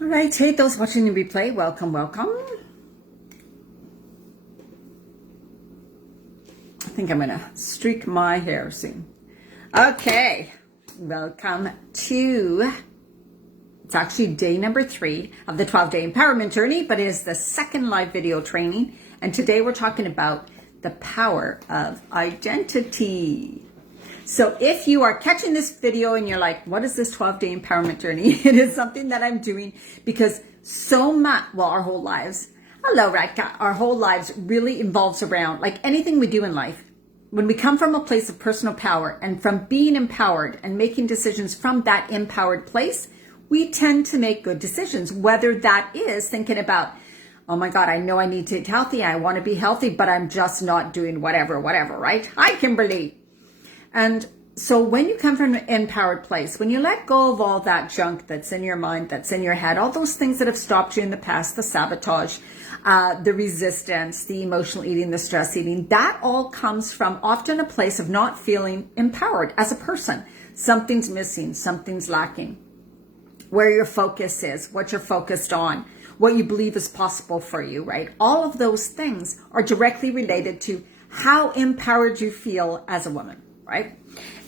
All right, hey, those watching the replay, welcome, welcome. I think I'm going to streak my hair soon. Okay, welcome to, it's actually day number 3 of the 12-day empowerment journey, but it is the second live video training. And today we're talking about the power of identity. So if you are catching this video and you're like, what is this 12-day empowerment journey? It is something that I'm doing because so much, well, our whole lives, hello, Radka, our whole lives really involves around, like anything we do in life, when we come from a place of personal power and from being empowered and making decisions from that empowered place, we tend to make good decisions, whether that is thinking about, oh my God, I know I need to eat healthy, I want to be healthy, but I'm just not doing whatever, right? Hi, Kimberly. And so when you come from an empowered place, when you let go of all that junk that's in your mind, that's in your head, all those things that have stopped you in the past, the sabotage, the resistance, the emotional eating, the stress eating, that all comes from often a place of not feeling empowered as a person. Something's missing, something's lacking. Where your focus is, what you're focused on, what you believe is possible for you, right? All of those things are directly related to how empowered you feel as a woman. Right?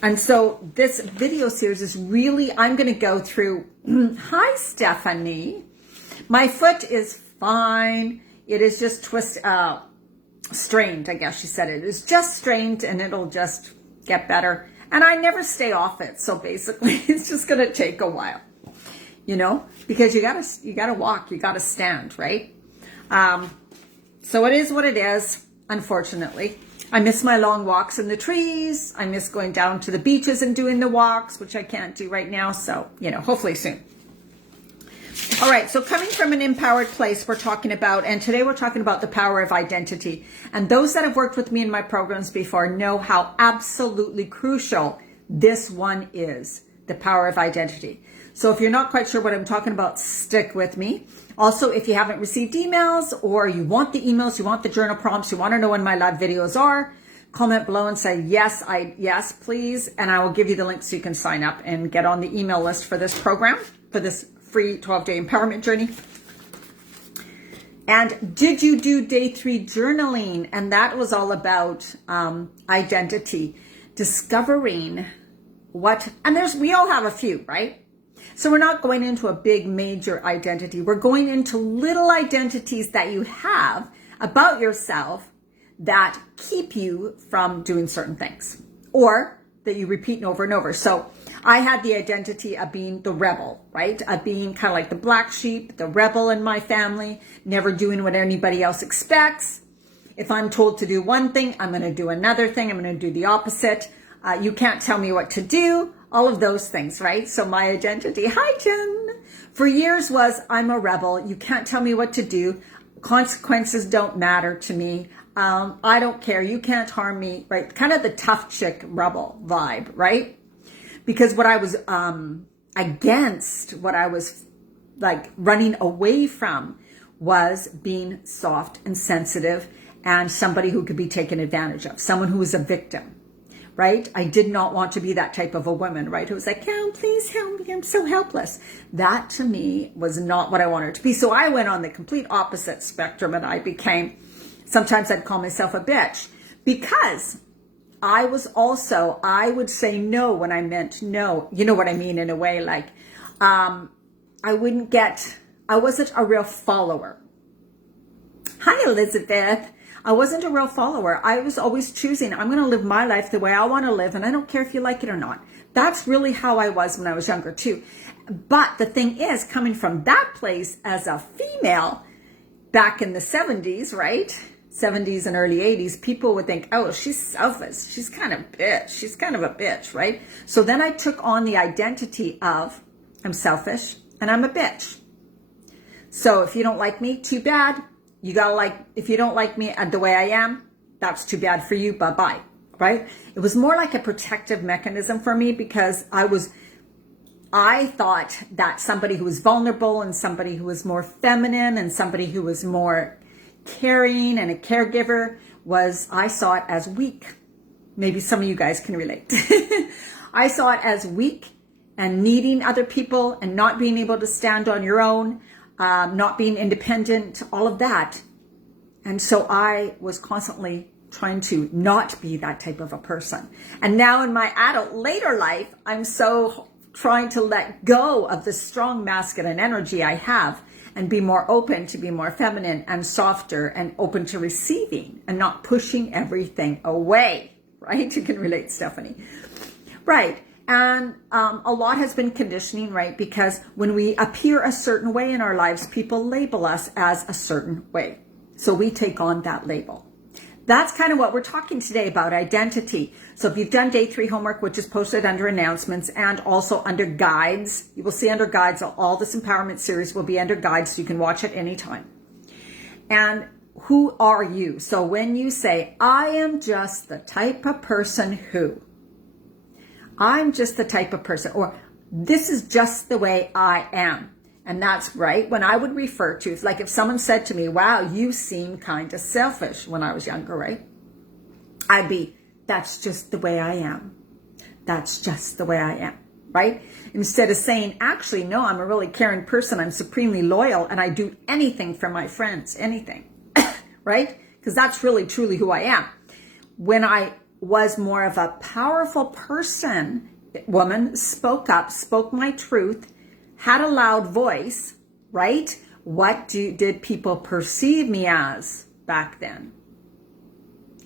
And so this video series is really, I'm going to go through, hi, Stephanie. My foot is fine. It is just strained, I guess she said it. It's just strained and it'll just get better. And I never stay off it. So basically it's just going to take a while, you know, because you gotta walk, you gotta stand, right? So it is what it is, unfortunately. I miss my long walks in the trees. I miss going down to the beaches and doing the walks, which I can't do right now. So, you know, hopefully soon. All right. So coming from an empowered place, we're talking about, and today we're talking about the power of identity. And those that have worked with me in my programs before know how absolutely crucial this one is, the power of identity. So if you're not quite sure what I'm talking about, stick with me. Also, if you haven't received emails or you want the emails, you want the journal prompts, you want to know when my live videos are, comment below and say, yes, please. And I will give you the link so you can sign up and get on the email list for this program, for this free 12-day empowerment journey. And did you do day 3 journaling? And that was all about identity, discovering what, and we all have a few, right? So we're not going into a big major identity. We're going into little identities that you have about yourself that keep you from doing certain things or that you repeat over and over. So I had the identity of being the rebel, right? Of being kind of like the black sheep, the rebel in my family, never doing what anybody else expects. If I'm told to do one thing, I'm going to do another thing. I'm going to do the opposite. You can't tell me what to do. All of those things, right? So my identity, hi Jen, for years was I'm a rebel. You can't tell me what to do. Consequences don't matter to me. I don't care. You can't harm me, right? Kind of the tough chick rebel vibe, right? Because what I was against, what I was like running away from was being soft and sensitive and somebody who could be taken advantage of, someone who was a victim. Right? I did not want to be that type of a woman, right? Who was like, oh, please help me. I'm so helpless. That to me was not what I wanted to be. So I went on the complete opposite spectrum and I became, sometimes I'd call myself a bitch because I would say no when I meant no. You know what I mean? In a way, like, I wasn't a real follower. Hi, Elizabeth. I wasn't a real follower. I was always choosing, I'm going to live my life the way I want to live, and I don't care if you like it or not. That's really how I was when I was younger too. But the thing is, coming from that place as a female back in the 70s, right? 70s and early 80s, people would think, oh, she's selfish. She's kind of a bitch, right? So then I took on the identity of I'm selfish and I'm a bitch. So if you don't like me, too bad. You gotta if you don't like me the way I am, that's too bad for you, bye-bye, right? It was more like a protective mechanism for me because I thought that somebody who was vulnerable and somebody who was more feminine and somebody who was more caring and a caregiver I saw it as weak. Maybe some of you guys can relate. I saw it as weak and needing other people and not being able to stand on your own, not being independent, all of that. And so I was constantly trying to not be that type of a person. And now in my adult later life, I'm so trying to let go of the strong masculine energy I have and be more open to be more feminine and softer and open to receiving and not pushing everything away, right? You can relate, Stephanie. Right. And a lot has been conditioning, right? Because when we appear a certain way in our lives, people label us as a certain way. So we take on that label. That's kind of what we're talking today about, identity. So if you've done day 3 homework, which is posted under announcements and also under guides, you will see under guides, all this empowerment series will be under guides, so you can watch it anytime. And who are you? So when you say, I am just the type of person who, I'm just the type of person, or this is just the way I am. And that's right. When I would refer to, like if someone said to me, wow, you seem kind of selfish when I was younger, right? I'd be, that's just the way I am. That's just the way I am, right? Instead of saying, actually, no, I'm a really caring person. I'm supremely loyal and I do anything for my friends, anything, right? Because that's really, truly who I am. When I was more of a powerful person, woman, spoke up, spoke my truth, had a loud voice, right? What did people perceive me as back then,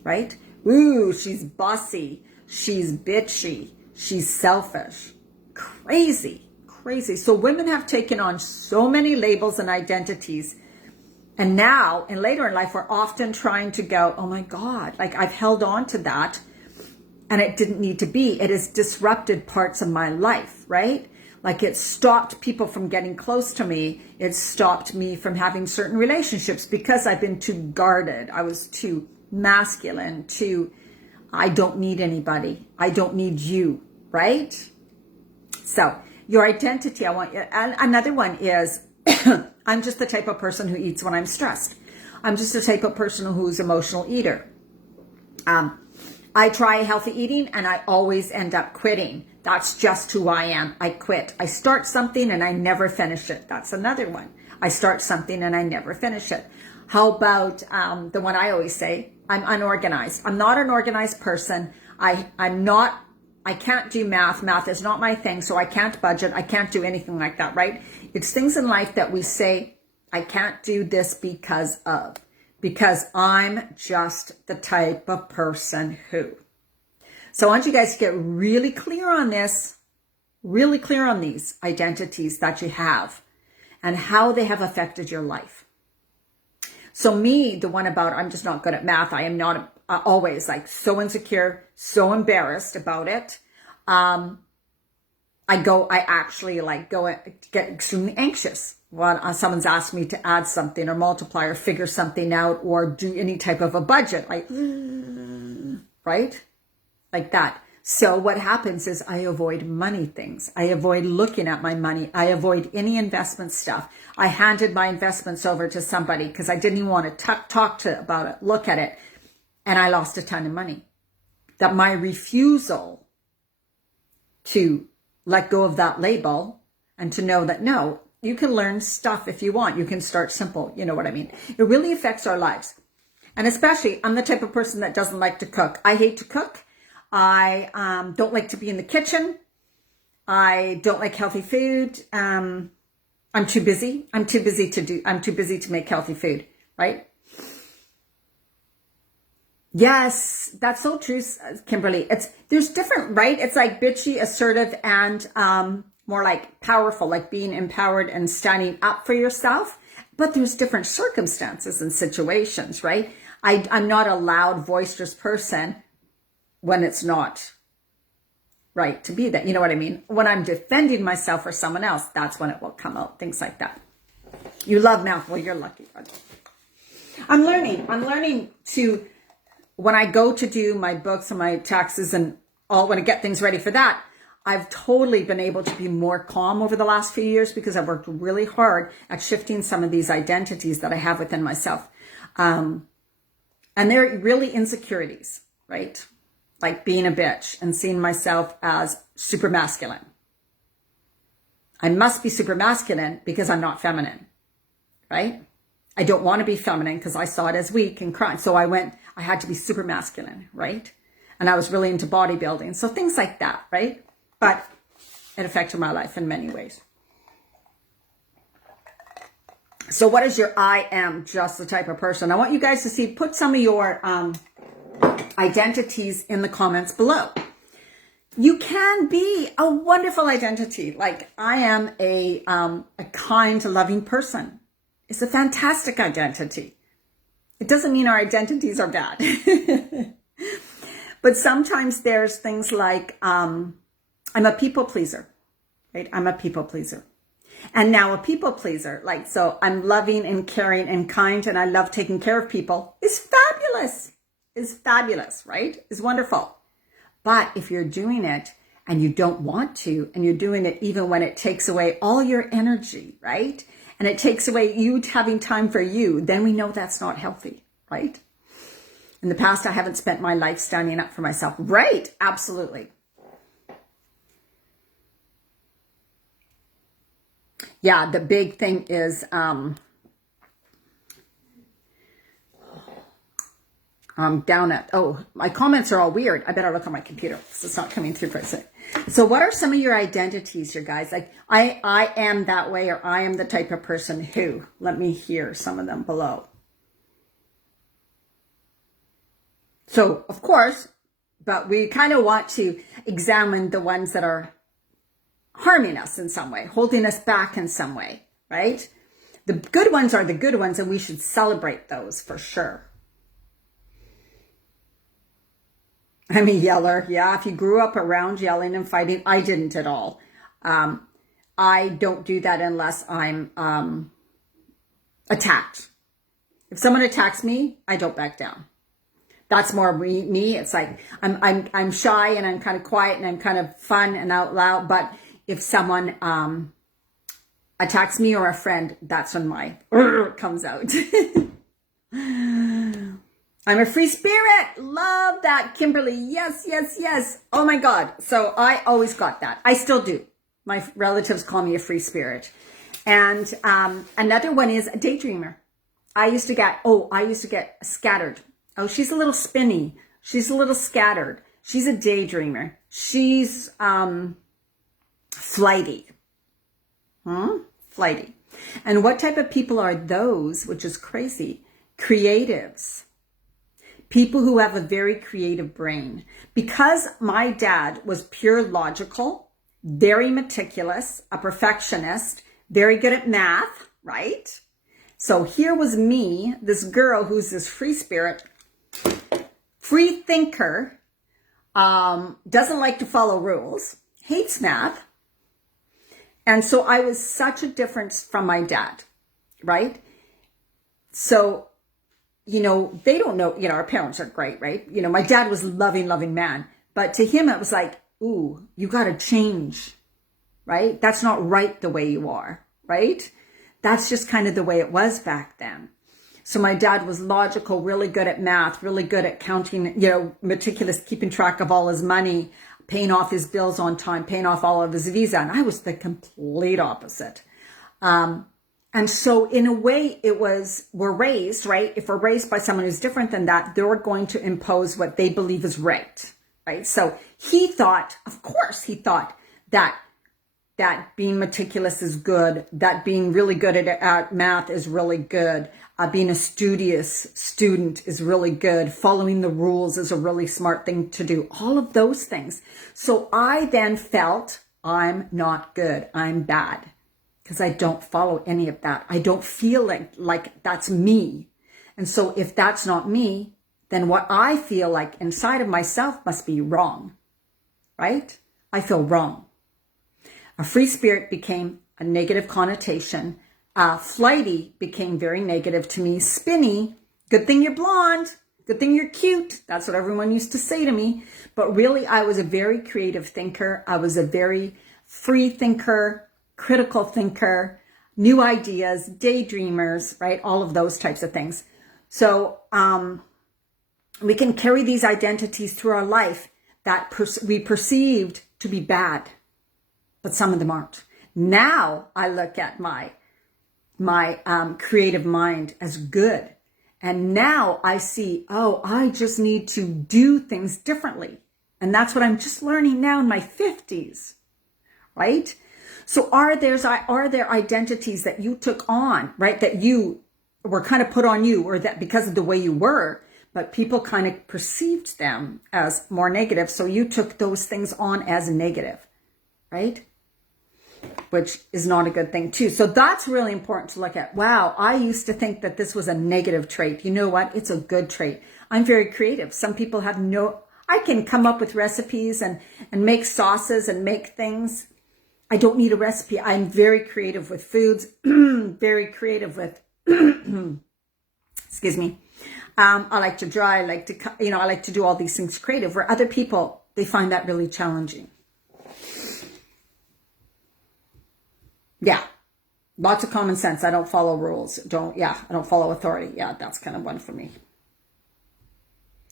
right? Ooh, she's bossy, she's bitchy, she's selfish, crazy, crazy. So women have taken on so many labels and identities. And now, and later in life, we're often trying to go, oh my God, like I've held on to that and it didn't need to be. It has disrupted parts of my life, right? Like it stopped people from getting close to me. It stopped me from having certain relationships because I've been too guarded. I was too masculine, I don't need anybody. I don't need you, right? So your identity, and another one is, I'm just the type of person who eats when I'm stressed. I'm just the type of person who's an emotional eater. I try healthy eating and I always end up quitting. That's just who I am. I quit. I start something and I never finish it. That's another one. I start something and I never finish it. How about the one I always say, I'm unorganized. I'm not an organized person. I can't do math. Math is not my thing, so I can't budget. I can't do anything like that, right? It's things in life that we say, I can't do this because I'm just the type of person who. So I want you guys to get really clear on this, really clear on these identities that you have and how they have affected your life. So me, the one about I'm just not good at math, I am not always like so insecure, so embarrassed about it. I actually get extremely anxious when someone's asked me to add something or multiply or figure something out or do any type of a budget, like, right? Like that. So what happens is I avoid money things. I avoid looking at my money. I avoid any investment stuff. I handed my investments over to somebody because I didn't even want to talk about it, look at it. And I lost a ton of money. That my refusal to let go of that label and to know that, no, you can learn stuff if you want. You can start simple. You know what I mean? It really affects our lives. And especially, I'm the type of person that doesn't like to cook. I hate to cook. I don't like to be in the kitchen. I don't like healthy food. I'm too busy. I'm too busy to make healthy food, right? Yes, that's so true, Kimberly. There's different, right? It's like bitchy, assertive, and more like powerful, like being empowered and standing up for yourself. But there's different circumstances and situations, right? I'm not a loud, boisterous person when it's not right to be that. You know what I mean? When I'm defending myself or someone else, that's when it will come out. Things like that. You love math. Well, you're lucky. I'm learning to, when I go to do my books and my taxes and all, when I get things ready for that, I've totally been able to be more calm over the last few years because I've worked really hard at shifting some of these identities that I have within myself. And they're really insecurities, right? Like being a bitch and seeing myself as super masculine. I must be super masculine because I'm not feminine, right? I don't want to be feminine because I saw it as weak and crying. So I had to be super masculine, right? And I was really into bodybuilding. So things like that, right? But it affected my life in many ways. So what is your I am just the type of person? I want you guys to see, put some of your identities in the comments below. You can be a wonderful identity. Like, I am a kind, loving person. It's a fantastic identity. It doesn't mean our identities are bad. But sometimes there's things like, I'm a people pleaser, right? I'm a people pleaser. And now a people pleaser, like, so I'm loving and caring and kind, and I love taking care of people. It's fabulous. It's fabulous, right? It's wonderful. But if you're doing it and you don't want to, and you're doing it even when it takes away all your energy, right? And it takes away you having time for you, then we know that's not healthy, right? In the past, I haven't spent my life standing up for myself. Right, absolutely. Yeah, the big thing is, I'm down at, my comments are all weird. I better look on my computer because it's not coming through for a second. So what are some of your identities, you guys? Like, I am that way, or I am the type of person who. Let me hear some of them below. So, of course, but we kind of want to examine the ones that are harming us in some way, holding us back in some way, right? The good ones are the good ones, and we should celebrate those for sure. I'm a yeller. Yeah, if you grew up around yelling and fighting, I didn't at all. I don't do that unless I'm attacked. If someone attacks me, I don't back down. That's more me. It's like I'm shy and I'm kind of quiet and I'm kind of fun and out loud. But if someone attacks me or a friend, that's when my comes out. I'm a free spirit. Love that, Kimberly. Yes, yes, yes. Oh my God. So I always got that. I still do. My relatives call me a free spirit. And another one is a daydreamer. I used to get scattered. Oh, she's a little spinny. She's a little scattered. She's a daydreamer. She's flighty. Flighty. And what type of people are those, which is crazy? Creatives. People who have a very creative brain. Because my dad was pure logical, very meticulous, a perfectionist, very good at math, right? So here was me, this girl who's this free spirit, free thinker, doesn't like to follow rules, hates math. And so I was such a difference from my dad, right? So, you know, they don't know, you know, our parents are great, right? You know, my dad was a loving, loving man. But to him, it was like, ooh, you got to change, right? That's not right the way you are, right? That's just kind of the way it was back then. So my dad was logical, really good at math, really good at counting, you know, meticulous, keeping track of all his money, paying off his bills on time, paying off all of his visa. And I was the complete opposite. And so in a way we're raised, right? If we're raised by someone who's different than that, they're going to impose what they believe is right, right? So he thought, of course, he thought that being meticulous is good, that being really good at math is really good, being a studious student is really good, following the rules is a really smart thing to do, all of those things. So I then felt I'm not good, I'm bad, because I don't follow any of that. I don't feel like that's me. And so if that's not me, then what I feel like inside of myself must be wrong, right? I feel wrong. A free spirit became a negative connotation. Flighty became very negative to me. Spinny, good thing you're blonde. Good thing you're cute. That's what everyone used to say to me. But really, I was a very creative thinker. I was a very free thinker, critical thinker, new ideas, daydreamers, right? All of those types of things. So we can carry these identities through our life that we perceived to be bad. But some of them aren't. Now I look at my creative mind as good. And now I see, oh, I just need to do things differently. And that's what I'm just learning now in my 50s, right? So are there identities that you took on, right? That you were kind of put on you, or that because of the way you were, but people kind of perceived them as more negative. So you took those things on as negative, right? Which is not a good thing too. So that's really important to look at. Wow, I used to think that this was a negative trait. You know what? It's a good trait. I'm very creative. Some people have I can come up with recipes and make sauces and make things. I don't need a recipe. I'm very creative with foods, very creative with, excuse me. I like to draw. I like to do all these things creative, where other people, they find that really challenging. Yeah. Lots of common sense. I don't follow rules. I don't follow authority. Yeah, that's kind of one for me.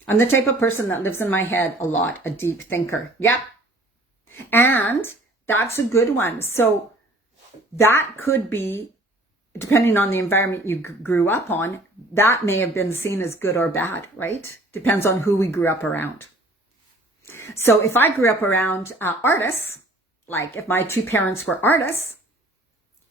I'm the type of person that lives in my head a lot, a deep thinker. Yep. And that's a good one. So that could be, depending on the environment you grew up on, that may have been seen as good or bad, right? Depends on who we grew up around. So if I grew up around artists, like if my two parents were artists,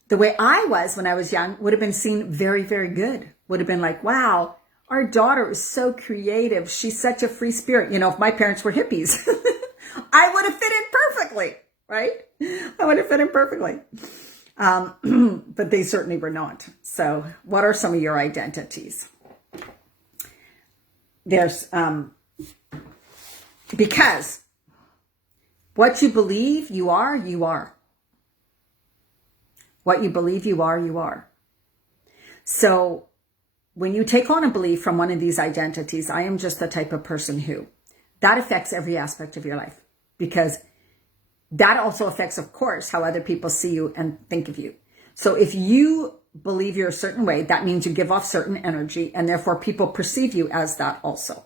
the way I was when I was young would have been seen very, very good. Would have been like, wow, our daughter is so creative. She's such a free spirit. You know, if my parents were hippies, I would have fit in perfectly, right? I would have fit in perfectly. But they certainly were not. So what are some of your identities? There's, because what you believe you are, you are. What you believe you are, you are. So when you take on a belief from one of these identities, I am just the type of person who, that affects every aspect of your life, because that also affects, of course, how other people see you and think of you. So if you believe you're a certain way, that means you give off certain energy, and therefore people perceive you as that also.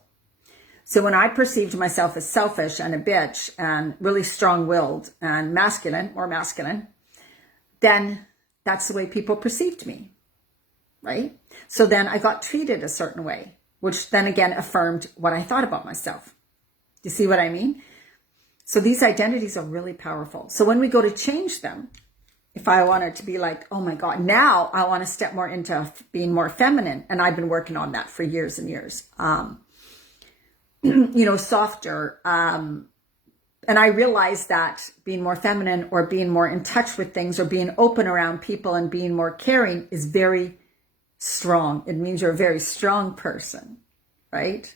So when I perceived myself as selfish and a bitch and really strong-willed and more masculine, then that's the way people perceived me, right? So then I got treated a certain way, which then again affirmed what I thought about myself. You see what I mean? So these identities are really powerful. So when we go to change them, if I wanted to be like, oh my God, now I want to step more into being more feminine. And I've been working on that for years and years. Softer. And I realized that being more feminine or being more in touch with things or being open around people and being more caring is very strong. It means you're a very strong person, right?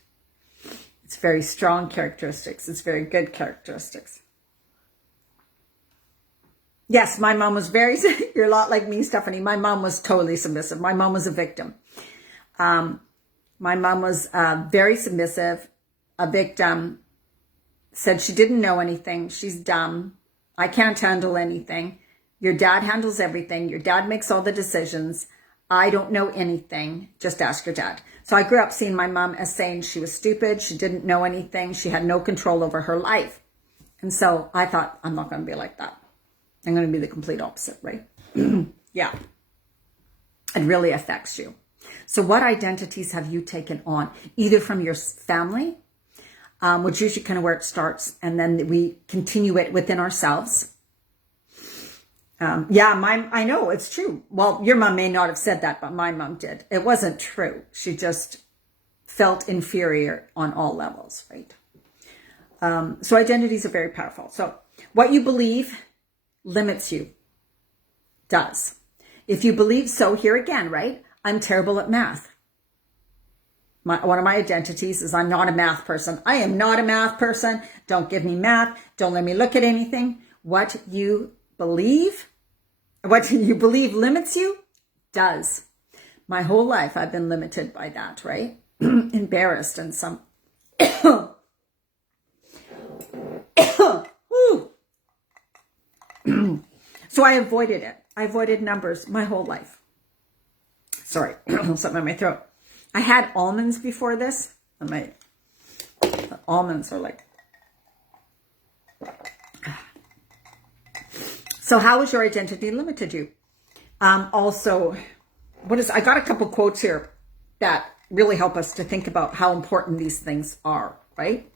It's very strong characteristics. It's very good characteristics. Yes, my mom was you're a lot like me, Stephanie. My mom was totally submissive. My mom was a victim. My mom was very submissive, a victim, said she didn't know anything. She's dumb. I can't handle anything. Your dad handles everything. Your dad makes all the decisions. I don't know anything. Just ask your dad. So I grew up seeing my mom as saying she was stupid. She didn't know anything. She had no control over her life. And so I thought, I'm not going to be like that. I'm going to be the complete opposite, right? Yeah. It really affects you. So what identities have you taken on? Either from your family, which usually kind of where it starts, and then we continue it within ourselves. I know it's true. Well, your mom may not have said that, but my mom did. It wasn't true. She just felt inferior on all levels, right? So identities are very powerful. So what you believe limits you. Does. If you believe so, here again, right? I'm terrible at math. One of my identities is I'm not a math person. I am not a math person. Don't give me math. Don't let me look at anything. What you believe limits you, does. My whole life I've been limited by that, right? Embarrassed and some. So I avoided it. I avoided numbers my whole life. Sorry, something in my throat. I had almonds before this, and the almonds are like. So how has your identity limited you? Also, I got a couple quotes here that really help us to think about how important these things are, right?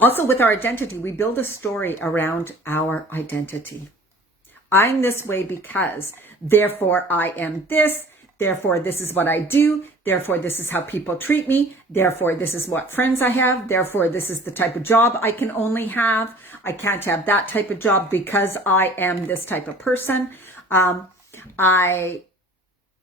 Also, with our identity, we build a story around our identity. I'm this way because, therefore I am this, therefore this is what I do, therefore this is how people treat me, therefore this is what friends I have, therefore this is the type of job I can only have. I can't have that type of job because I am this type of person. I'm a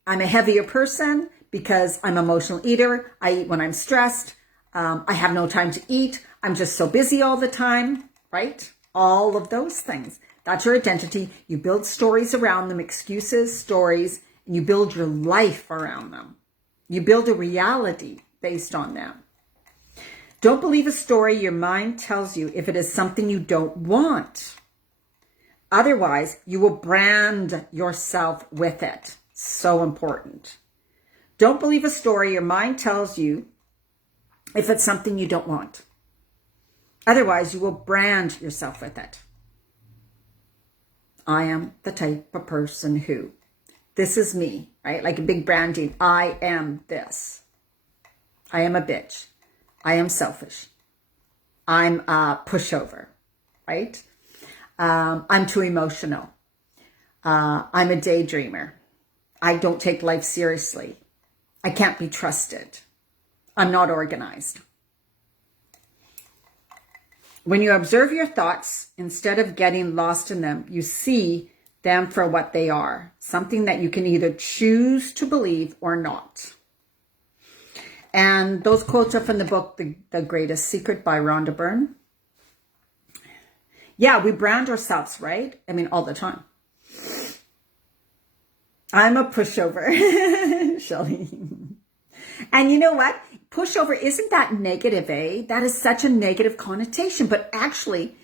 heavier person because I'm an emotional eater. I eat when I'm stressed. I have no time to eat. I'm just so busy all the time, right? All of those things. That's your identity. You build stories around them, excuses, stories, and you build your life around them. You build a reality based on them. Don't believe a story your mind tells you if it is something you don't want. Otherwise, you will brand yourself with it. So important. Don't believe a story your mind tells you if it's something you don't want. Otherwise, you will brand yourself with it. I am the type of person who, this is me, right? Like a big branding. I am this. I am a bitch. I am selfish. I'm a pushover, right? I'm too emotional. I'm a daydreamer. I don't take life seriously. I can't be trusted. I'm not organized. When you observe your thoughts, instead of getting lost in them, you see them for what they are. Something that you can either choose to believe or not. And those quotes are from the book, The Greatest Secret by Rhonda Byrne. Yeah, we brand ourselves, right? I mean, all the time. I'm a pushover, Shelley. And you know what? Pushover, isn't that negative, eh? That is such a negative connotation. But actually,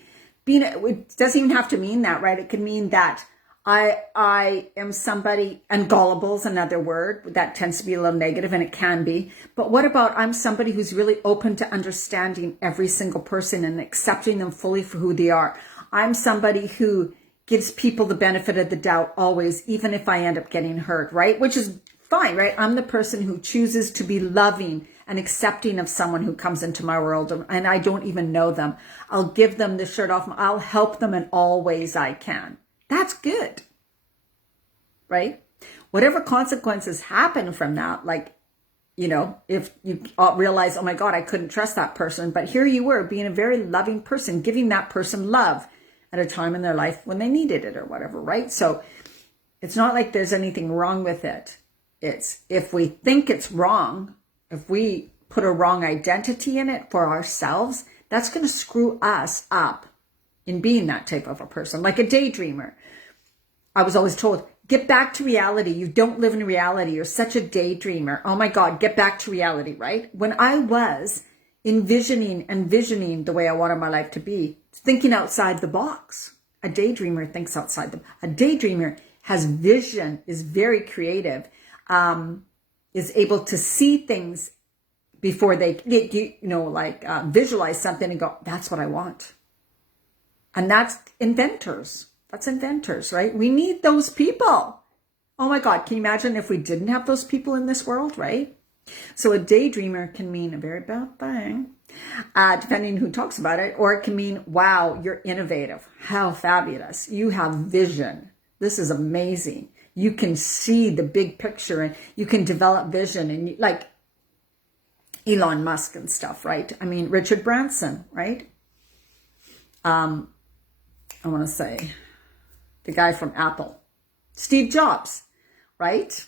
it doesn't even have to mean that, right? It can mean that I am somebody, and gullible is another word that tends to be a little negative, and it can be. But what about I'm somebody who's really open to understanding every single person and accepting them fully for who they are. I'm somebody who gives people the benefit of the doubt always, even if I end up getting hurt, right? Which is fine, right? I'm the person who chooses to be loving and accepting of someone who comes into my world and I don't even know them. I'll give them the shirt off. I'll help them in all ways I can. That's good, right? Whatever consequences happen from that, like, you know, if you realize, oh my God, I couldn't trust that person, but here you were being a very loving person, giving that person love at a time in their life when they needed it or whatever, right? So it's not like there's anything wrong with it. It's if we think it's wrong, if we put a wrong identity in it for ourselves, that's going to screw us up in being that type of a person, like a daydreamer. I was always told, get back to reality. You don't live in reality. You're such a daydreamer. Oh my God, get back to reality, right? When I was envisioning the way I wanted my life to be, thinking outside the box. A daydreamer thinks outside a daydreamer has vision, is very creative, is able to see things before they, visualize something and go, that's what I want. And that's inventors. That's inventors, right? We need those people. Oh my God, can you imagine if we didn't have those people in this world, right? So a daydreamer can mean a very bad thing, depending who talks about it, or it can mean, wow, you're innovative. How fabulous. You have vision. This is amazing. You can see the big picture and you can develop vision and like Elon Musk and stuff, right? I mean, Richard Branson, right? I want to say the guy from Apple, Steve Jobs, right?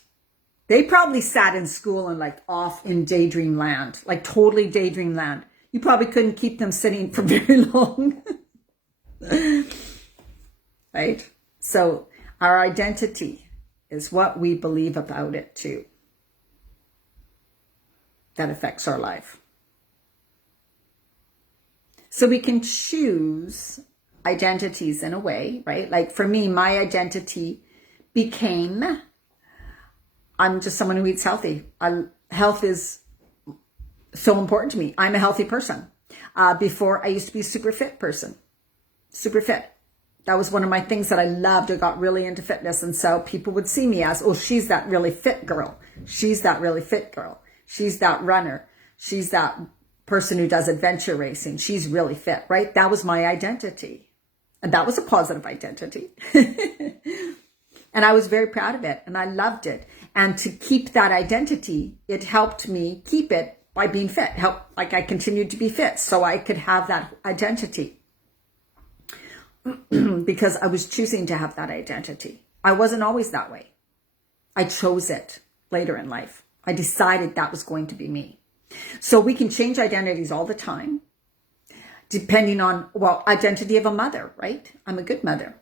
They probably sat in school and like off in daydream land, like totally daydream land. You probably couldn't keep them sitting for very long, right? So our identity is what we believe about it too. That affects our life. So we can choose identities in a way, right? Like for me, my identity became, I'm just someone who eats healthy. Health is so important to me. I'm a healthy person. Before I used to be a super fit person, super fit. That was one of my things that I loved. I got really into fitness. And so people would see me as, oh, she's that really fit girl. She's that really fit girl. She's that runner. She's that person who does adventure racing. She's really fit, right? That was my identity. And that was a positive identity. And I was very proud of it. And I loved it. And to keep that identity, it helped me keep it by being fit. Like I continued to be fit so I could have that identity. Because I was choosing to have that identity. I wasn't always that way. I chose it later in life. I decided that was going to be me. So we can change identities all the time, depending on, well, identity of a mother, right? I'm a good mother.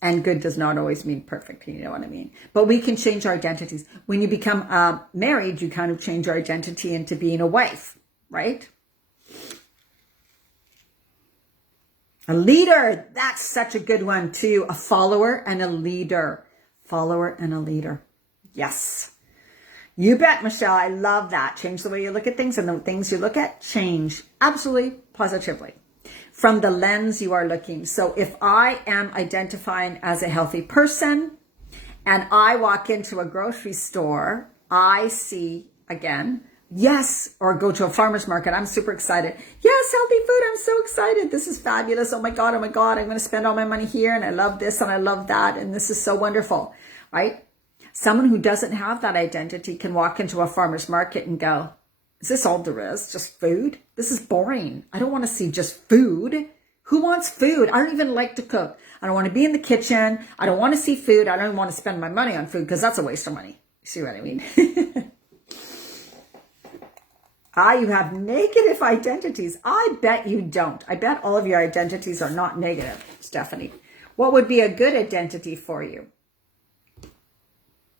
And good does not always mean perfect, you know what I mean? But we can change our identities. When you become married, you kind of change your identity into being a wife, right? A leader, that's such a good one too. A follower and a leader. Follower and a leader. Yes. You bet, Michelle. I love that. Change the way you look at things, and the things you look at change. Absolutely, positively. From the lens you are looking. So if I am identifying as a healthy person and I walk into a grocery store, I see, again, yes, or go to a farmer's market. I'm super excited. Yes, healthy food. I'm so excited. This is fabulous. Oh my God. I'm going to spend all my money here. And I love this and I love that. And this is so wonderful, right? Someone who doesn't have that identity can walk into a farmer's market and go, is this all there is? Just food? This is boring. I don't want to see just food. Who wants food? I don't even like to cook. I don't want to be in the kitchen. I don't want to see food. I don't even want to spend my money on food because that's a waste of money. You see what I mean? You have negative identities. I bet you don't. I bet all of your identities are not negative, Stephanie. What would be a good identity for you?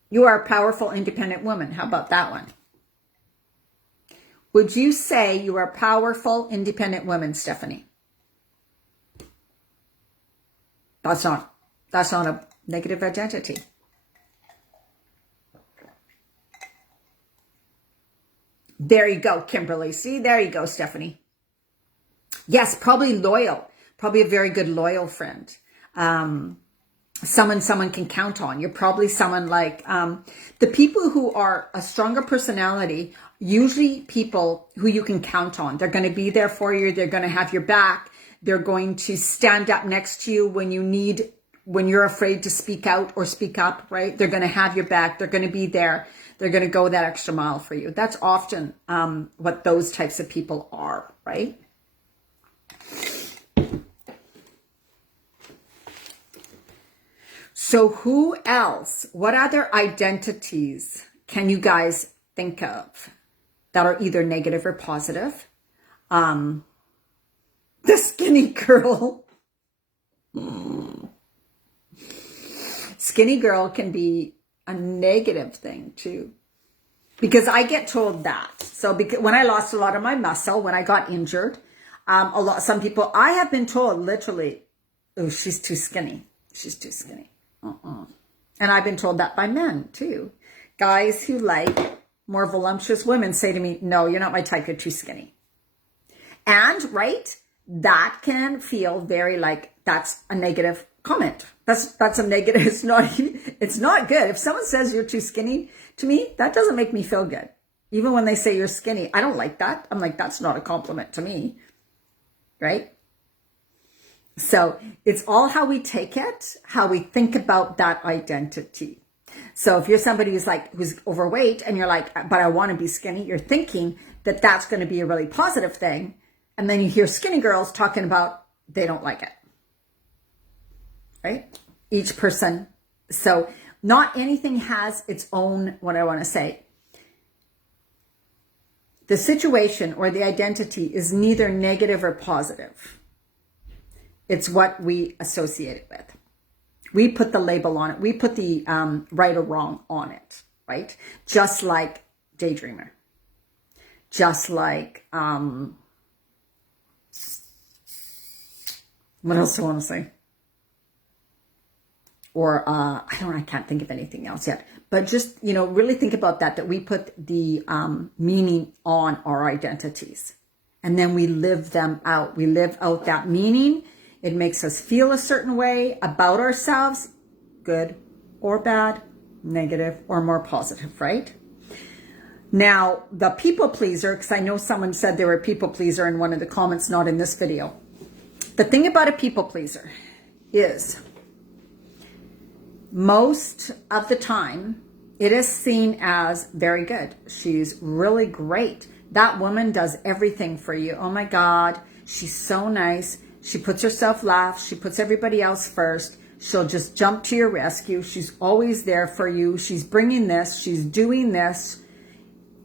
You are a powerful, independent woman. How about that one? Would you say you are a powerful, independent woman, Stephanie? That's not a negative identity. There you go, Kimberly. See, there you go, Stephanie. Yes, probably loyal. Probably a very good loyal friend. Someone can count on. You're probably someone like the people who are a stronger personality, usually people who you can count on. They're going to be there for you. They're going to have your back. They're going to stand up next to you when you're afraid to speak out or speak up, right? They're going to have your back. They're going to be there. They're going to go that extra mile for you. That's often what those types of people are, right? So who else, what other identities can you guys think of that are either negative or positive? The skinny girl. Skinny girl can be a negative thing too, because I get told that. So when I lost a lot of my muscle, when I got injured, some people, I have been told literally, oh, she's too skinny. She's too skinny. And I've been told that by men too. Guys who like more voluptuous women say to me, no, you're not my type. You're too skinny. And right, that can feel very like that's a negative comment. That's a negative. It's not good. If someone says you're too skinny to me, that doesn't make me feel good. Even when they say you're skinny, I don't like that. I'm like, that's not a compliment to me. Right? So it's all how we take it, how we think about that identity. So if you're somebody who's overweight and you're like, but I want to be skinny, you're thinking that that's going to be a really positive thing. And then you hear skinny girls talking about they don't like it. Right? Each person. So not anything has its own, what I want to say. The situation or the identity is neither negative or positive. It's what we associate it with. We put the label on it. We put the right or wrong on it, right? Just like daydreamer. Just like, what else do I want to say? Or, I can't think of anything else yet. But just, really think about that we put the meaning on our identities. And then we live them out. We live out that meaning It makes us feel a certain way about ourselves, good or bad, negative or more positive, right? Now, the people pleaser, because I know someone said they were a people pleaser in one of the comments, not in this video. The thing about a people pleaser is most of the time it is seen as very good. She's really great. That woman does everything for you. Oh my God, she's so nice. She puts herself last. She puts everybody else first. She'll just jump to your rescue. She's always there for you. She's bringing this. She's doing this.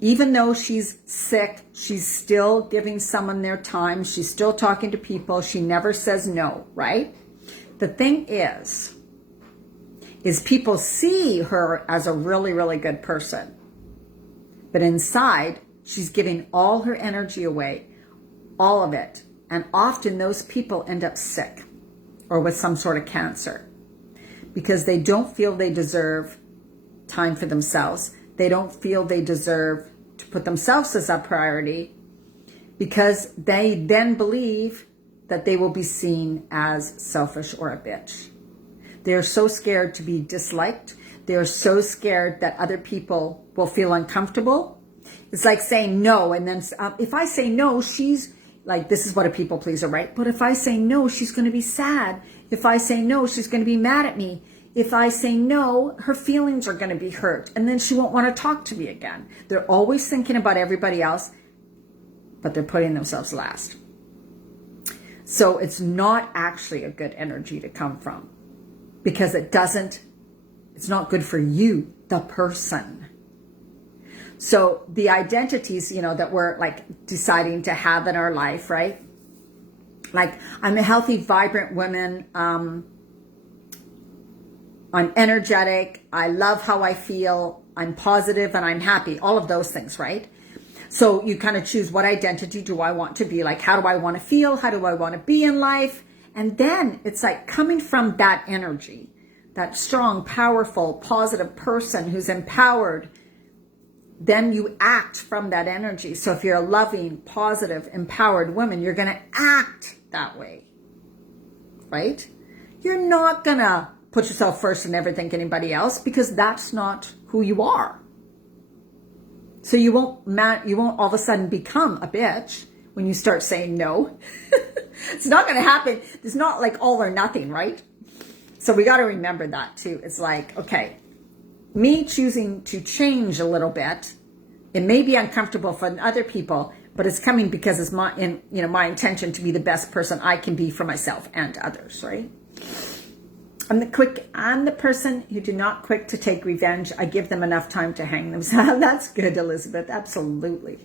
Even though she's sick, she's still giving someone their time. She's still talking to people. She never says no, right? The thing is people see her as a really, really good person. But inside, she's giving all her energy away, all of it. And often those people end up sick or with some sort of cancer because they don't feel they deserve time for themselves. They don't feel they deserve to put themselves as a priority because they then believe that they will be seen as selfish or a bitch. They're so scared to be disliked. They're so scared that other people will feel uncomfortable. It's like saying no. And then if I say no, she's like, this is what a people pleaser, right? But if I say no, she's going to be sad. If I say no, she's going to be mad at me. If I say no, her feelings are going to be hurt. And then she won't want to talk to me again. They're always thinking about everybody else, but they're putting themselves last. So it's not actually a good energy to come from because it's not good for you, the person. So the identities, that we're like deciding to have in our life, right? Like I'm a healthy, vibrant woman. I'm energetic. I love how I feel. I'm positive and I'm happy. All of those things, right? So you kind of choose what identity do I want to be? Like, how do I want to feel? How do I want to be in life? And then it's like coming from that energy, that strong, powerful, positive person who's empowered. Then you act from that energy. So if you're a loving, positive, empowered woman, you're going to act that way, right? You're not going to put yourself first and never think anybody else because that's not who you are. So you won't all of a sudden become a bitch when you start saying no. It's not going to happen. It's not like all or nothing, right? So we got to remember that too. It's like, okay, me choosing to change a little bit, it may be uncomfortable for other people, but it's coming because it's my intention to be the best person I can be for myself and others, right? I'm the person who do not quick to take revenge. I give them enough time to hang themselves. That's good, Elizabeth. Absolutely.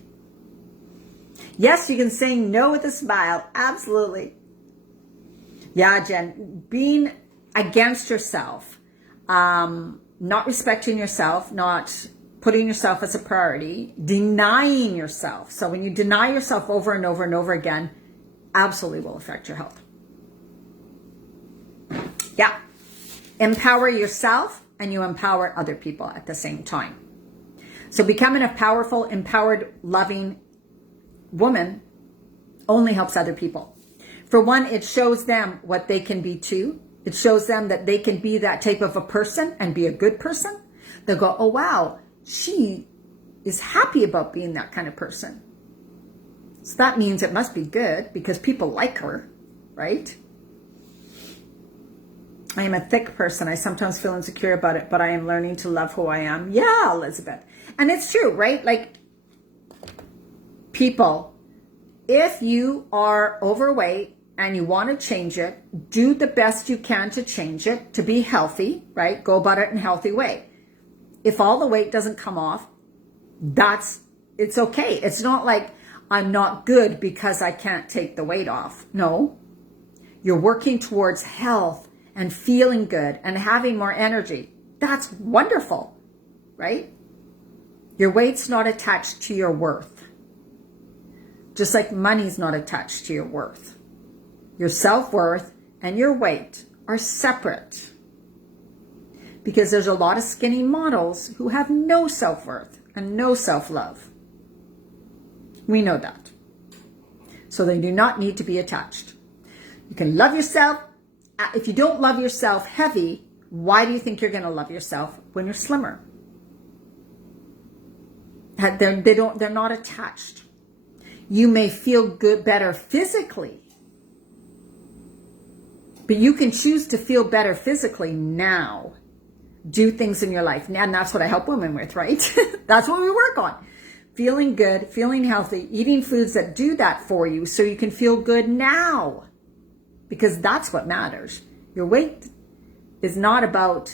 Yes, you can say no with a smile. Absolutely. Yeah, Jen, being against yourself, not respecting yourself, not putting yourself as a priority, denying yourself. So when you deny yourself over and over and over again, absolutely will affect your health. Yeah. Empower yourself and you empower other people at the same time. So becoming a powerful, empowered, loving woman only helps other people. For one, it shows them what they can be too. It shows them that they can be that type of a person and be a good person. They'll go, oh, wow, she is happy about being that kind of person. So that means it must be good because people like her, right? I am a thick person. I sometimes feel insecure about it, but I am learning to love who I am. Yeah, Elizabeth. And it's true, right? Like, people, if you are overweight and you want to change it, do the best you can to change it, to be healthy, right? Go about it in a healthy way. If all the weight doesn't come off, it's okay. It's not like I'm not good because I can't take the weight off. No, you're working towards health and feeling good and having more energy. That's wonderful, right? Your weight's not attached to your worth. Just like money's not attached to your worth. Your self-worth and your weight are separate. Because there's a lot of skinny models who have no self-worth and no self-love. We know that. So they do not need to be attached. You can love yourself. If you don't love yourself heavy, why do you think you're going to love yourself when you're slimmer? They're not attached. You may feel better physically, but you can choose to feel better physically now. Do things in your life. And that's what I help women with, right? That's what we work on. Feeling good, feeling healthy, eating foods that do that for you so you can feel good now. Because that's what matters. Your weight is not about,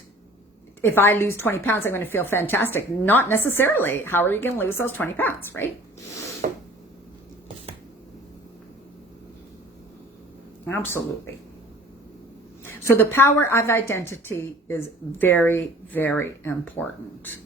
if I lose 20 pounds, I'm going to feel fantastic. Not necessarily. How are you going to lose those 20 pounds, right? Absolutely. So the power of identity is very, very important.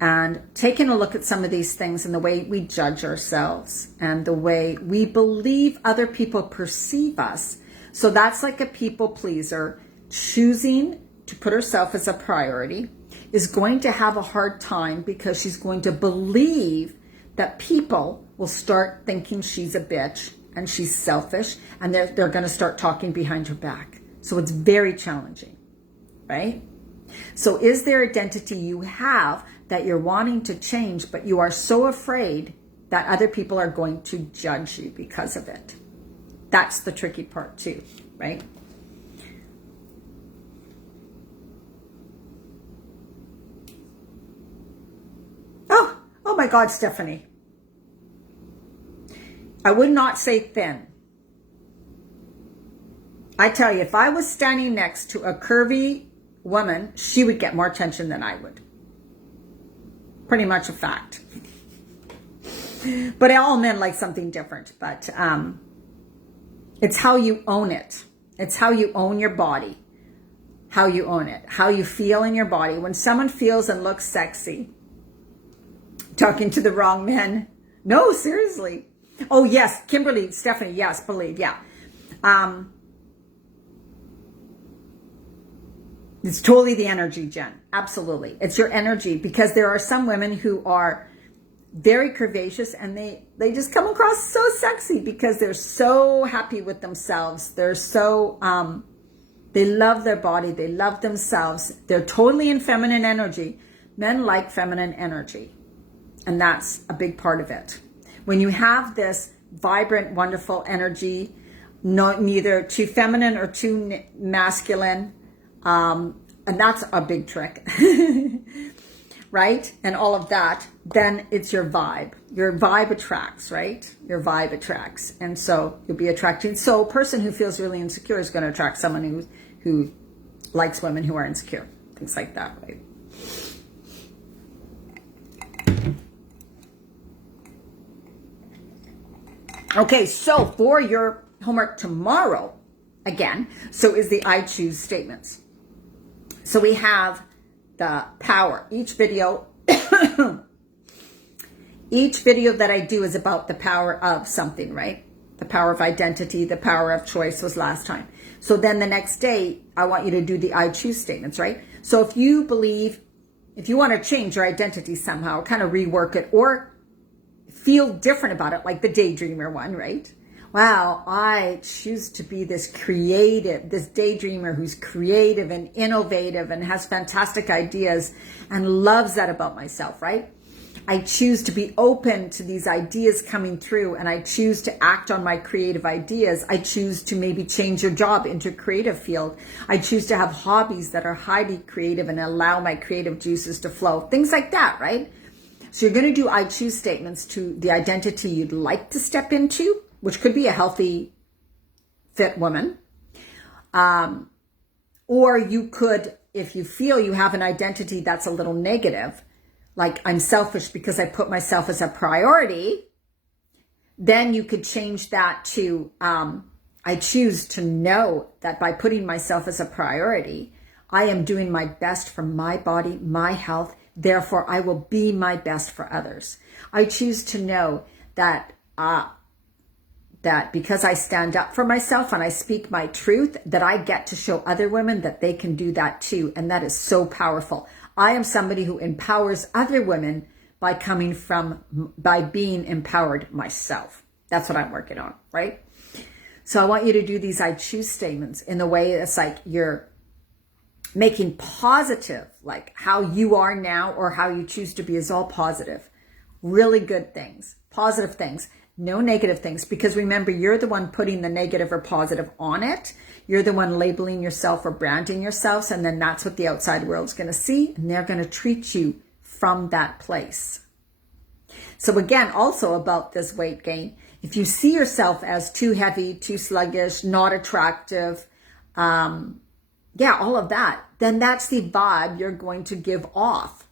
And taking a look at some of these things and the way we judge ourselves and the way we believe other people perceive us. So that's like a people pleaser choosing to put herself as a priority is going to have a hard time because she's going to believe that people will start thinking she's a bitch and she's selfish and they're going to start talking behind her back. So it's very challenging, right? So is there identity you have that you're wanting to change, but you are so afraid that other people are going to judge you because of it? That's the tricky part too, right? Oh my God, Stephanie. I would not say thin. I tell you, if I was standing next to a curvy woman, she would get more attention than I would. Pretty much a fact. But all men like something different. But it's how you own it. It's how you own your body. How you own it. How you feel in your body. When someone feels and looks sexy, talking to the wrong men. No, seriously. Oh, yes. Kimberly, Stephanie, yes, believe. Yeah. It's totally the energy, Jen. Absolutely. It's your energy because there are some women who are very curvaceous and they just come across so sexy because they're so happy with themselves. They're so, they love their body. They love themselves. They're totally in feminine energy. Men like feminine energy. And that's a big part of it. When you have this vibrant, wonderful energy, neither too feminine or too masculine, and that's a big trick, right? And all of that, then it's your vibe. Your vibe attracts, right? Your vibe attracts. And so you'll be attracting. So a person who feels really insecure is going to attract someone who likes women who are insecure. Things like that, right? Okay, so for your homework tomorrow, again, so is the I choose statements. So we have the power. Each video that I do is about the power of something, right? The power of identity, the power of choice was last time. So then the next day, I want you to do the I choose statements, right? So if you want to change your identity somehow, kind of rework it or feel different about it, like the daydreamer one, right? Wow, I choose to be this daydreamer who's creative and innovative and has fantastic ideas and loves that about myself, right? I choose to be open to these ideas coming through and I choose to act on my creative ideas. I choose to maybe change your job into a creative field. I choose to have hobbies that are highly creative and allow my creative juices to flow. Things like that, right? So you're going to do I choose statements to the identity you'd like to step into, which could be a healthy, fit woman. Or you could, if you feel you have an identity that's a little negative, like I'm selfish because I put myself as a priority, then you could change that to I choose to know that by putting myself as a priority, I am doing my best for my body, my health. Therefore, I will be my best for others. I choose to know that that because I stand up for myself and I speak my truth, that I get to show other women that they can do that too. And that is so powerful. I am somebody who empowers other women by being empowered myself. That's what I'm working on, right? So I want you to do these I choose statements in the way it's like you're making positive, like how you are now or how you choose to be is all positive. Really good things, positive things, no negative things. Because remember, you're the one putting the negative or positive on it. You're the one labeling yourself or branding yourselves. And then that's what the outside world's going to see. And they're going to treat you from that place. So again, also about this weight gain, if you see yourself as too heavy, too sluggish, not attractive, all of that, then that's the vibe you're going to give off.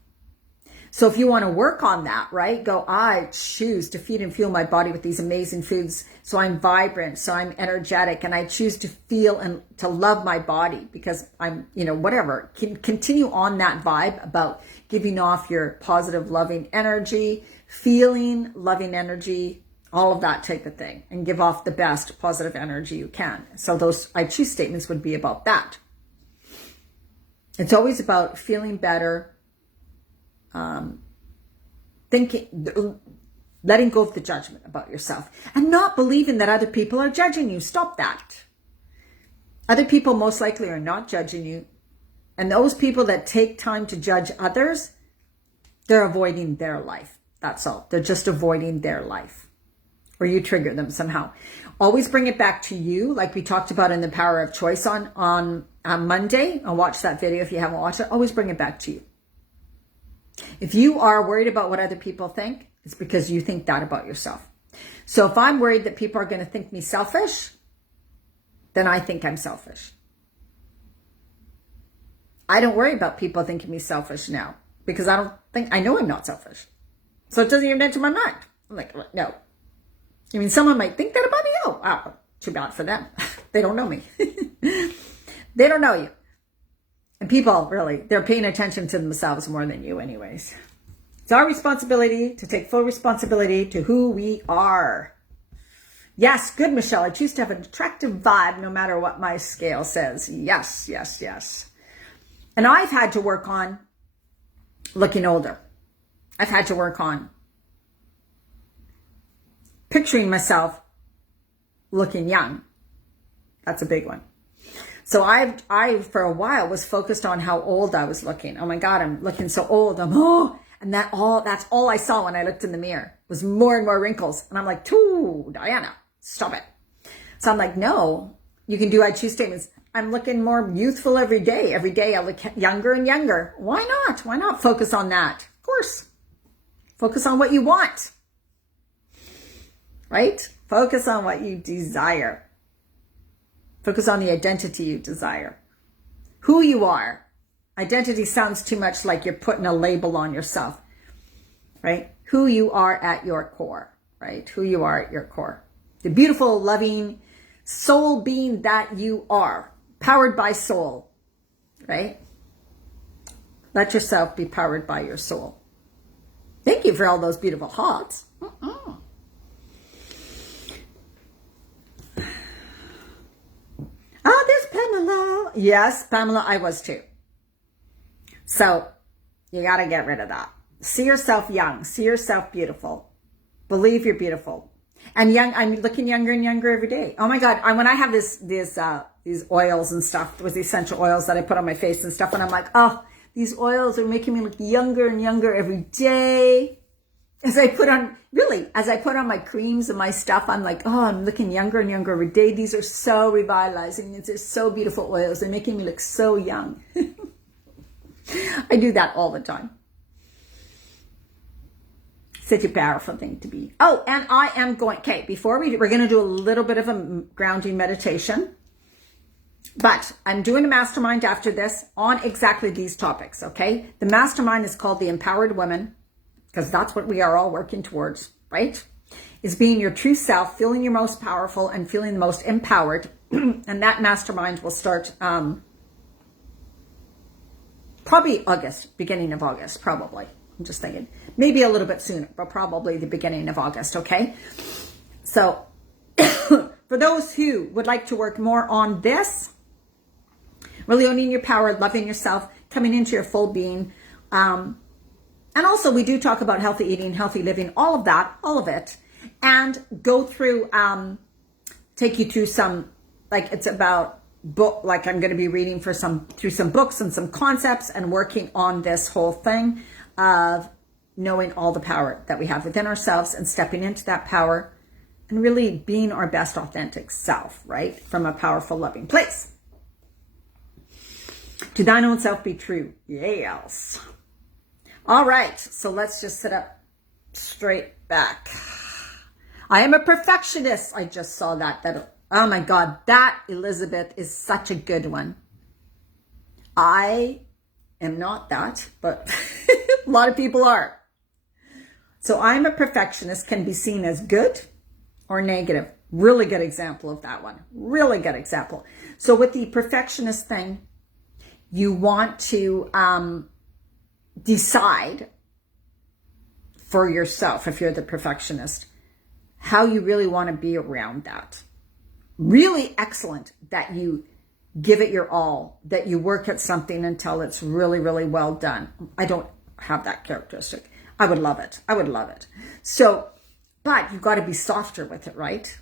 So if you want to work on that, right, go, I choose to feed and fuel my body with these amazing foods. So I'm vibrant, so I'm energetic, and I choose to feel and to love my body because I'm, whatever. Continue on that vibe about giving off your positive, loving energy, feeling loving energy, all of that type of thing, and give off the best positive energy you can. So those I choose statements would be about that. It's always about feeling better, thinking, letting go of the judgment about yourself and not believing that other people are judging you. Stop that. Other people most likely are not judging you. And those people that take time to judge others, they're avoiding their life. That's all. They're just avoiding their life. Or you trigger them somehow. Always bring it back to you, like we talked about in the Power of Choice on Monday. I'll watch that video if you haven't watched it. Always bring it back to you. If you are worried about what other people think, it's because you think that about yourself. So if I'm worried that people are going to think me selfish, then I think I'm selfish. I don't worry about people thinking me selfish now because I know I'm not selfish. So it doesn't even enter my mind. I'm like, no. I mean, someone might think that about me. Oh, wow, too bad for them. They don't know me. They don't know you. And people, really, they're paying attention to themselves more than you anyways. It's our responsibility to take full responsibility to who we are. Yes, good, Michelle. I choose to have an attractive vibe no matter what my scale says. Yes, yes, yes. And I've had to work on looking older. I've had to work on picturing myself looking young. That's a big one. So I for a while was focused on how old I was looking. Oh my God, I'm looking so old. And that's all I saw when I looked in the mirror was more and more wrinkles. And I'm like, Diana, stop it. So I'm like, no, you can do I choose statements. I'm looking more youthful every day. Every day I look younger and younger. Why not? Why not focus on that? Of course. Focus on what you want. Right? Focus on what you desire. Focus on the identity you desire. Who you are. Identity sounds too much like you're putting a label on yourself. Right? Who you are at your core. Right? Who you are at your core. The beautiful, loving soul being that you are. Powered by soul. Right? Let yourself be powered by your soul. Thank you for all those beautiful hearts. Oh, there's Pamela. Yes, Pamela, I was too. So you got to get rid of that. See yourself young. See yourself beautiful. Believe you're beautiful. And young, I'm looking younger and younger every day. Oh my God. When I have these oils and stuff, with essential oils that I put on my face and stuff, and I'm like, oh, these oils are making me look younger and younger every day. As I put on my creams and my stuff, I'm like, oh, I'm looking younger and younger every day. These are so revitalizing. These are so beautiful oils. They're making me look so young. I do that all the time. Such a powerful thing to be. Oh, and I am going, okay, before we're going to do a little bit of a grounding meditation. But I'm doing a mastermind after this on exactly these topics, okay? The mastermind is called The Empowered Woman, because that's what we are all working towards, right? Is being your true self, feeling your most powerful and feeling the most empowered. And that mastermind will start probably August, beginning of August, probably. I'm just thinking maybe a little bit sooner, but probably the beginning of August, okay? So for those who would like to work more on this, really owning your power, loving yourself, coming into your full being, and also we do talk about healthy eating, healthy living, all of that, all of it, and go through take you through some, like it's about book, like I'm going to be reading through some books and some concepts and working on this whole thing of knowing all the power that we have within ourselves and stepping into that power and really being our best authentic self, right? From a powerful, loving place. To thine own self be true. Yes. All right. So let's just sit up straight back. I am a perfectionist. I just saw that. Oh my God, that, Elizabeth, is such a good one. I am not that, but a lot of people are. So I'm a perfectionist can be seen as good or negative. Really good example of that one. Really good example. So with the perfectionist thing, you want to decide for yourself, if you're the perfectionist, how you really want to be around that. Really excellent that you give it your all, that you work at something until it's really, really well done. I don't have that characteristic. I would love it. I would love it. So, but you've got to be softer with it, right?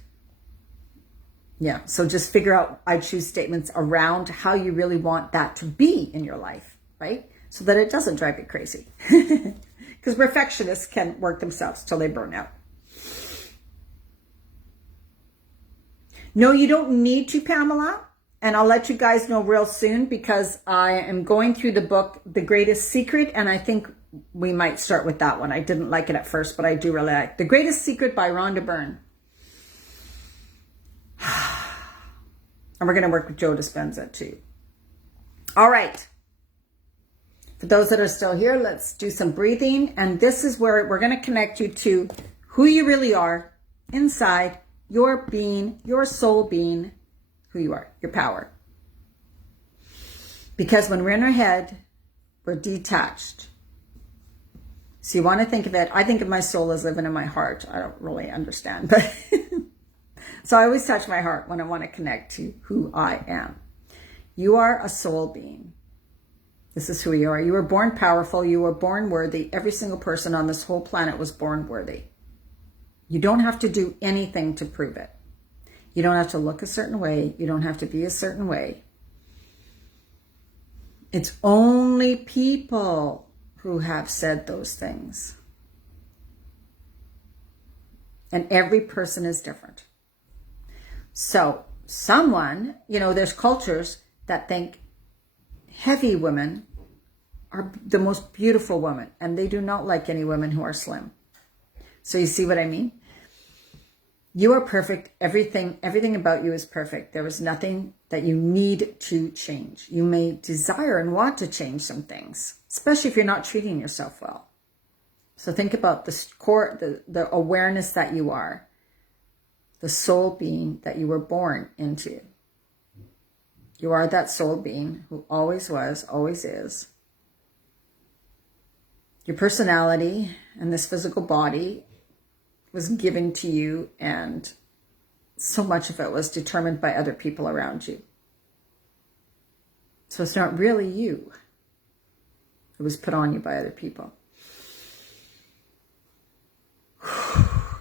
Yeah. So just figure out, I choose statements around how you really want that to be in your life, right? So that it doesn't drive you crazy. Because perfectionists can work themselves till they burn out. No, you don't need to, Pamela. And I'll let you guys know real soon because I am going through the book, The Greatest Secret. And I think we might start with that one. I didn't like it at first, but I do really like The Greatest Secret by Rhonda Byrne. And we're going to work with Joe Dispenza too. All right. For those that are still here, let's do some breathing. And this is where we're going to connect you to who you really are inside your being, your soul being, who you are, your power. Because when we're in our head, we're detached. So you want to think of it, I think of my soul as living in my heart. I don't really understand, but so I always touch my heart when I want to connect to who I am. You are a soul being. This is who you are. You were born powerful. You were born worthy. Every single person on this whole planet was born worthy. You don't have to do anything to prove it. You don't have to look a certain way. You don't have to be a certain way. It's only people who have said those things. And every person is different. So someone, there's cultures that think heavy women are the most beautiful women, and they do not like any women who are slim. So you see what I mean? You are perfect. Everything about you is perfect. There is nothing that you need to change. You may desire and want to change some things, especially if you're not treating yourself well. So think about the core, the awareness that you are, the soul being that you were born into. You are that soul being who always was, always is. Your personality and this physical body was given to you, and so much of it was determined by other people around you. So it's not really you. It was put on you by other people.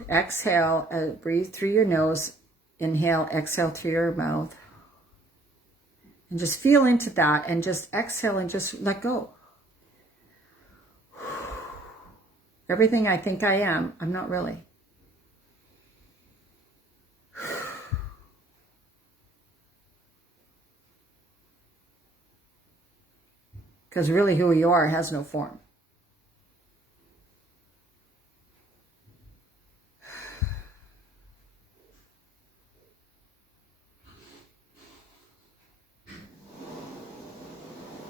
Exhale, breathe through your nose. Inhale, exhale through your mouth. And just feel into that and just exhale and just let go. Everything I think I am, I'm not really. Because really who you are has no form.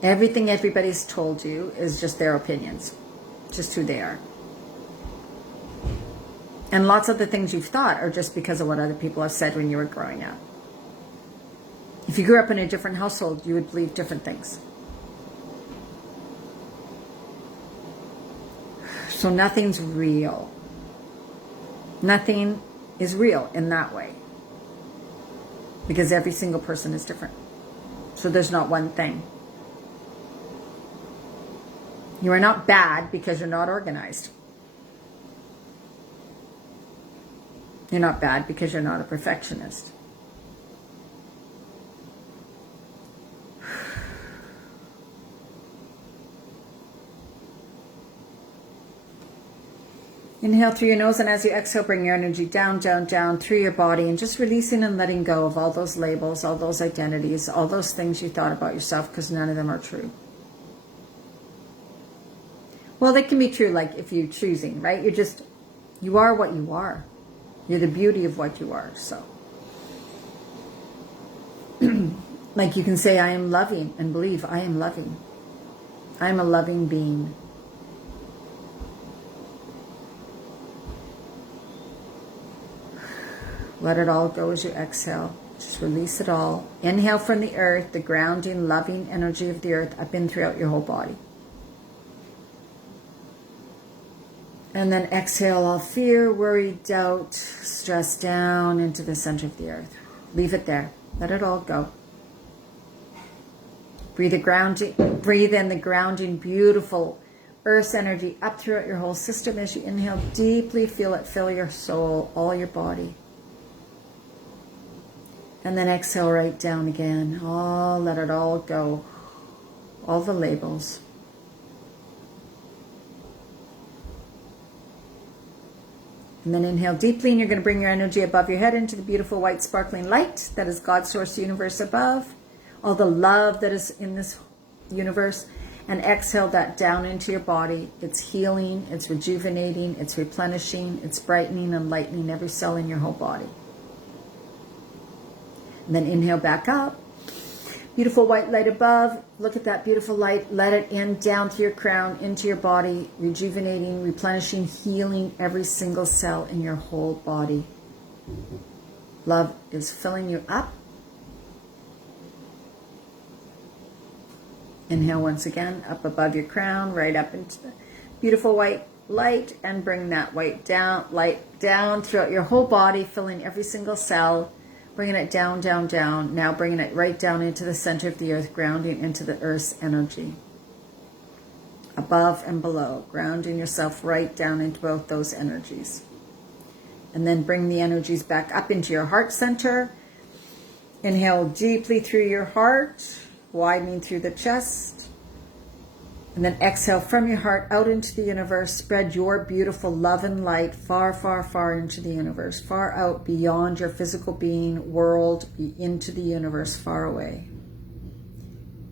Everything everybody's told you is just their opinions, just who they are. And lots of the things you've thought are just because of what other people have said when you were growing up. If you grew up in a different household, you would believe different things. So nothing's real. Nothing is real in that way. Because every single person is different. So there's not one thing. You are not bad because you're not organized. You're not bad because you're not a perfectionist. Inhale through your nose, and as you exhale, bring your energy down, down, down through your body, and just releasing and letting go of all those labels, all those identities, all those things you thought about yourself, because none of them are true. Well, they can be true, like if you're choosing, right? You are what you are. You're the beauty of what you are, so. Like you can say, I am loving, and believe I am loving. I am a loving being. Let it all go as you exhale. Just release it all. Inhale from the earth, the grounding, loving energy of the earth up in throughout your whole body. And then exhale all fear, worry, doubt, stress down into the center of the earth. Leave it there. Let it all go. Breathe in the grounding, beautiful earth's energy up throughout your whole system as you inhale deeply. Feel it fill your soul, all your body. And then exhale right down again. Oh, let it all go. All the labels. And then inhale deeply, and you're going to bring your energy above your head into the beautiful white sparkling light that is God's source universe above. All the love that is in this universe. And exhale that down into your body. It's healing, it's rejuvenating, it's replenishing, it's brightening and lightening every cell in your whole body. And then inhale back up. Beautiful white light above. Look at that beautiful light. Let it in down to your crown, into your body, rejuvenating, replenishing, healing every single cell in your whole body. Love is filling you up. Inhale once again, up above your crown, right up into the beautiful white light, and bring that light down throughout your whole body, filling every single cell. Bringing it down, down, down. Now bringing it right down into the center of the earth, grounding into the earth's energy. Above and below, grounding yourself right down into both those energies. And then bring the energies back up into your heart center. Inhale deeply through your heart, widening through the chest. And then exhale from your heart out into the universe. Spread your beautiful love and light far, far, far into the universe. Far out beyond your physical being, world, into the universe, far away.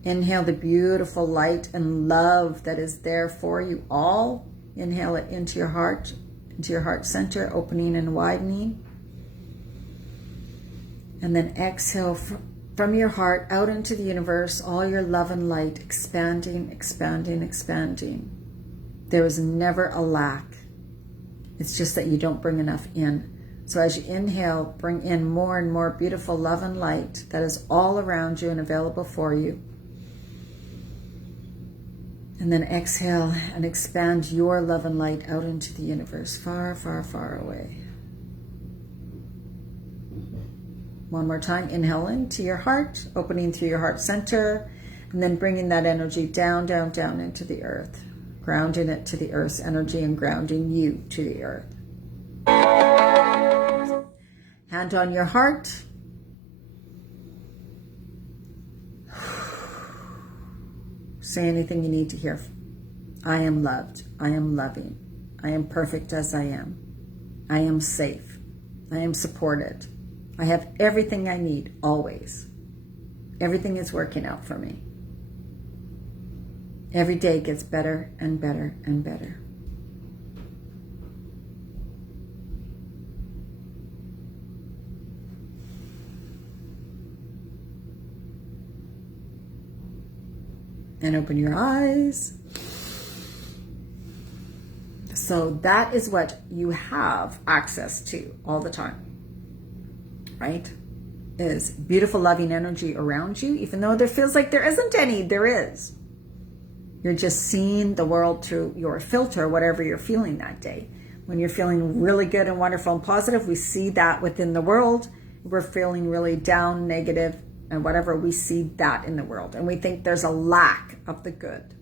Inhale the beautiful light and love that is there for you all. Inhale it into your heart center, opening and widening. And then exhale from your heart out into the universe, all your love and light, expanding, expanding, expanding. There is never a lack. It's just that you don't bring enough in. So as you inhale, bring in more and more beautiful love and light that is all around you and available for you. And then exhale and expand your love and light out into the universe, far, far, far away. One more time, inhale into your heart, opening through your heart center, and then bringing that energy down, down, down into the earth, grounding it to the earth's energy and grounding you to the earth. Hand on your heart. Say anything you need to hear. I am loved. I am loving. I am perfect as I am. I am safe. I am supported. I have everything I need, always. Everything is working out for me. Every day gets better and better and better. And open your eyes. So that is what you have access to all the time. Right? Is beautiful, loving energy around you, even though there feels like there isn't any, there is. You're just seeing the world through your filter, whatever you're feeling that day. When you're feeling really good and wonderful and positive, we see that within the world. We're feeling really down, negative, and whatever, we see that in the world. And we think there's a lack of the good.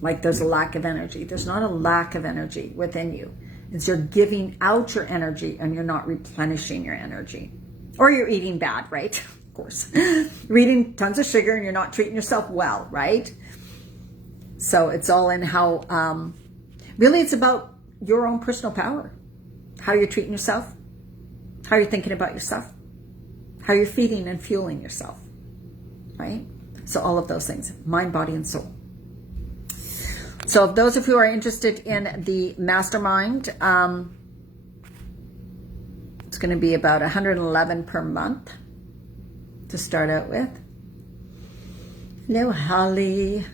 Like there's a lack of energy. There's not a lack of energy within you. It's you're giving out your energy and you're not replenishing your energy. Or you're eating bad, right? Of course. You're eating tons of sugar and you're not treating yourself well, right? So it's all in how, really it's about your own personal power. How you're treating yourself, how you're thinking about yourself, how you're feeding and fueling yourself, right? So all of those things, mind, body, and soul. So if those of you who are interested in the mastermind, it's going to be about $111 per month to start out with. Hello, Holly.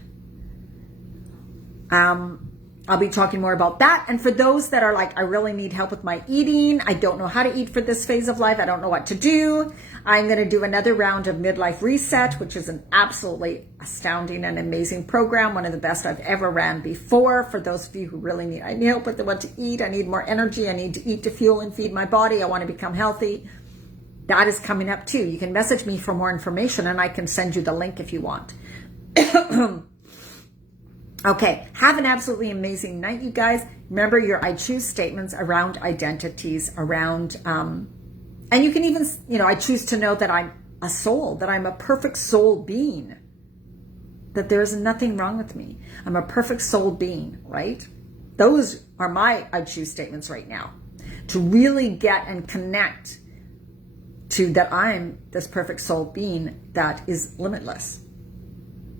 I'll be talking more about that. And for those that are like, I really need help with my eating, I don't know how to eat for this phase of life, I don't know what to do, I'm going to do another round of Midlife Reset, which is an absolutely astounding and amazing program, one of the best I've ever ran before. For those of you who really need, I need help with what to eat, I need more energy, I need to eat to fuel and feed my body, I want to become healthy. That is coming up too. You can message me for more information and I can send you the link if you want. Okay, have an absolutely amazing night, you guys. Remember your I choose statements around identities, around, and you can even, I choose to know that I'm a soul, that I'm a perfect soul being, that there's nothing wrong with me. I'm a perfect soul being, right? Those are my I choose statements right now. To really get and connect to that I'm this perfect soul being that is limitless.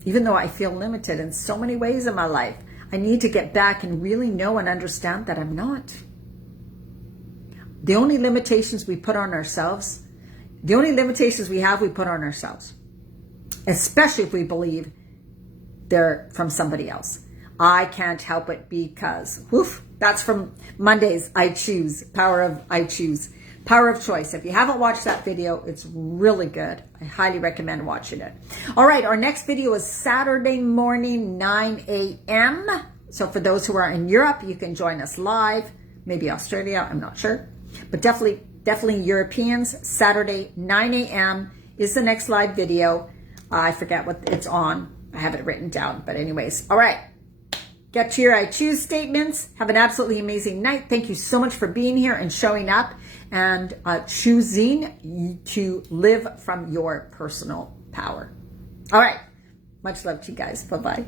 Even though I feel limited in so many ways in my life, I need to get back and really know and understand that I'm not. The only limitations we put on ourselves, the only limitations we have, we put on ourselves. Especially if we believe they're from somebody else. I can't help it because, that's from Monday's I Choose, Power of Choice. If you haven't watched that video, it's really good. I highly recommend watching it. All right, our next video is Saturday morning, 9 a.m. So for those who are in Europe, you can join us live. Maybe Australia, I'm not sure. But definitely Europeans, Saturday, 9 a.m. is the next live video. I forget what it's on. I have it written down. But anyways, all right. Get to your I choose statements. Have an absolutely amazing night. Thank you so much for being here and showing up and choosing to live from your personal power. All right. Much love to you guys. Bye-bye.